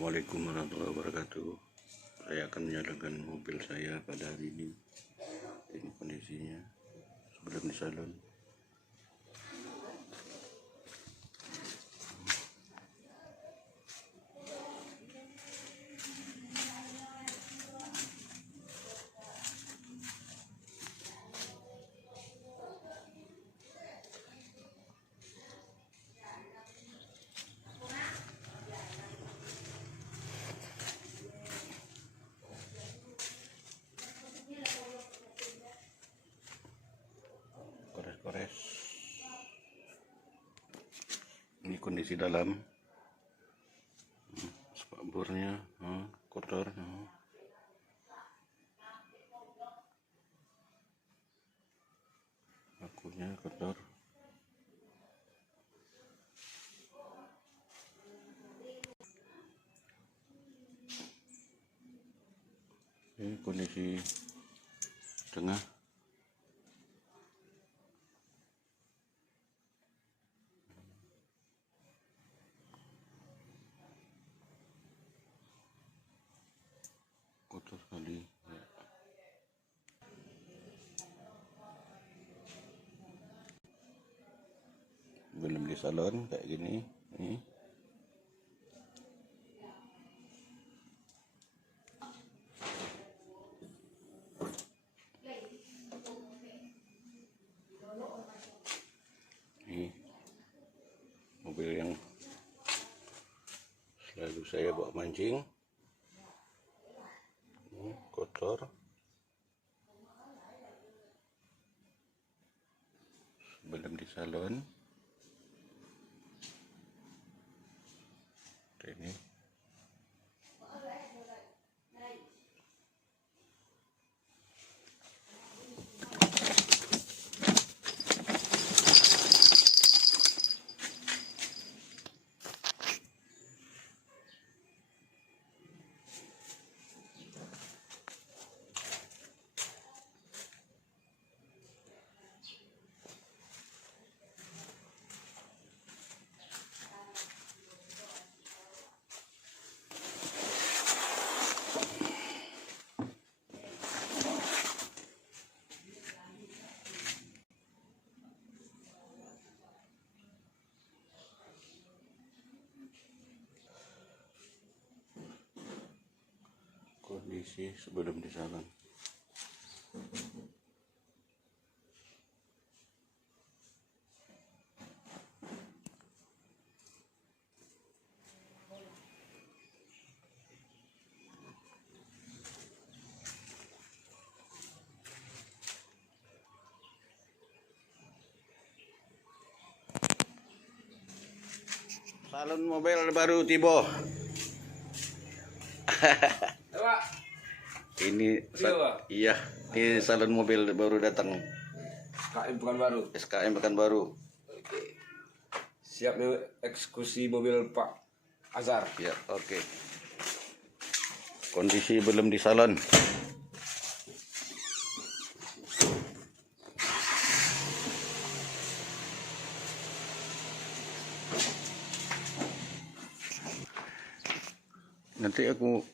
Assalamualaikum warahmatullahi wabarakatuh. Saya akan menyalakan mobil saya pada hari ini. Ini kondisinya sebelum di salon. Kores-kores. Ini kondisi dalam. Spakbornya kotor. Akunya kotor. Ini kondisi tengah. Kotor sekali. Belum di salon kayak gini. Nih. Ini mobil yang selalu saya bawa mancing. Kotor. Belum di salon. Ini kondisi sebelum di salon. Salon mobil baru tiba. Ini iya, ini salon mobil baru datang. SKM Pekanbaru. SKM Pekanbaru. Siap nih eksekusi mobil Pak Azhar. Ya, oke. Kondisi belum di salon. Nanti aku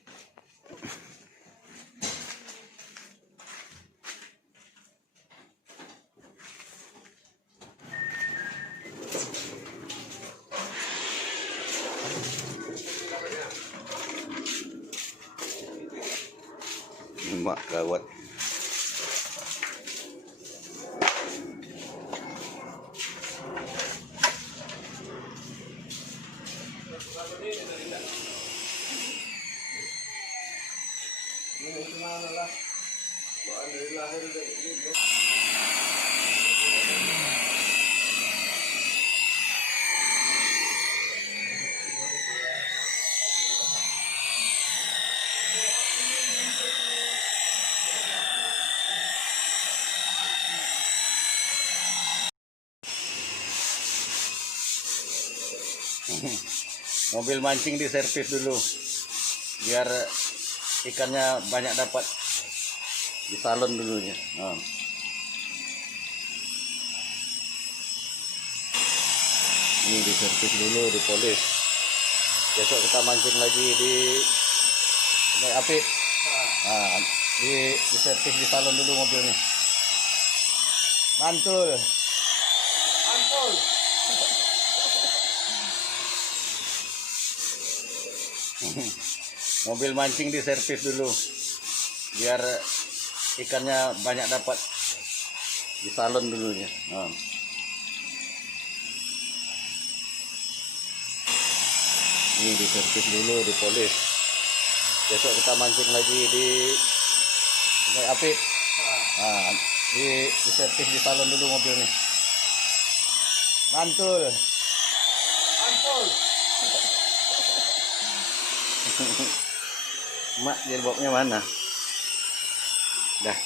mak gawat. Mobil mancing diservis dulu biar ikannya banyak dapat. Di salon dulunya. Ini diservis dulu, dipolis. Besok kita mancing lagi di Sungai Apit. Nah, di servis di salon dulu mobilnya. Mantul. Mantul. Mobil mancing di servis dulu biar ikannya banyak dapat. Di salon dulunya. Nah. Ini di servis dulu, dipolis. Besok kita mancing lagi di Sungai Apit. Nah, di servis di salon dulu mobilnya. Mantul. Mantul. Mak, jilbabnya mana? Dah.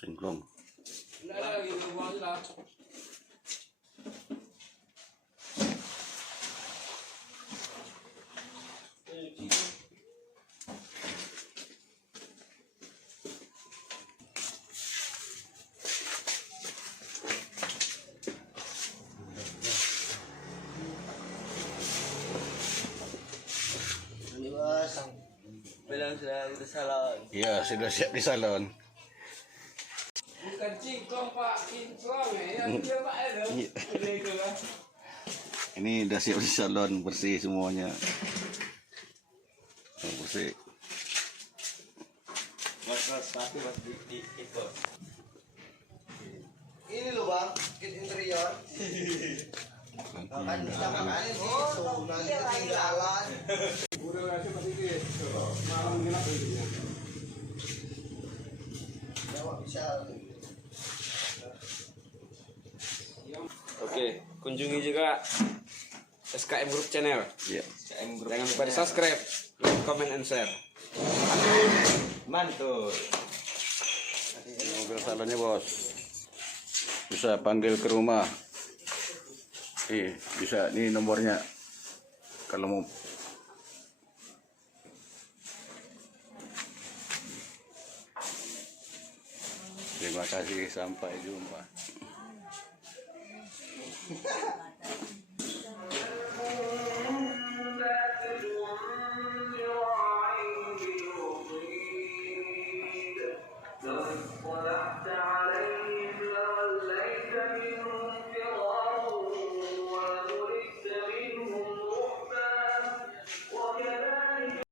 Singklong. Nggak ada lagi uang lah. Ini bos, bilang sudah di salon. Iya, sudah siap di salon. Bukan cingkong Pak, kinclong ya. Dia Pak ada. Itu kan. Ini udah siap di salon, bersih semuanya. Oh, bersih. Bos tapi bos di itu. Ini loh bang, kit interior. Makan bisa makan ini, nanti ketinggalan. Udah nggak cepat dikit. Malam gelap hidupnya. Bawa bisa. Oke, kunjungi juga SKM Group Channel. Iya. Jangan lupa di subscribe, like, comment, and share. Mantul. Mobil salonnya bos. Bisa panggil ke rumah. Bisa, ini nomornya. Kalau mau. Terima kasih, sampai jumpa.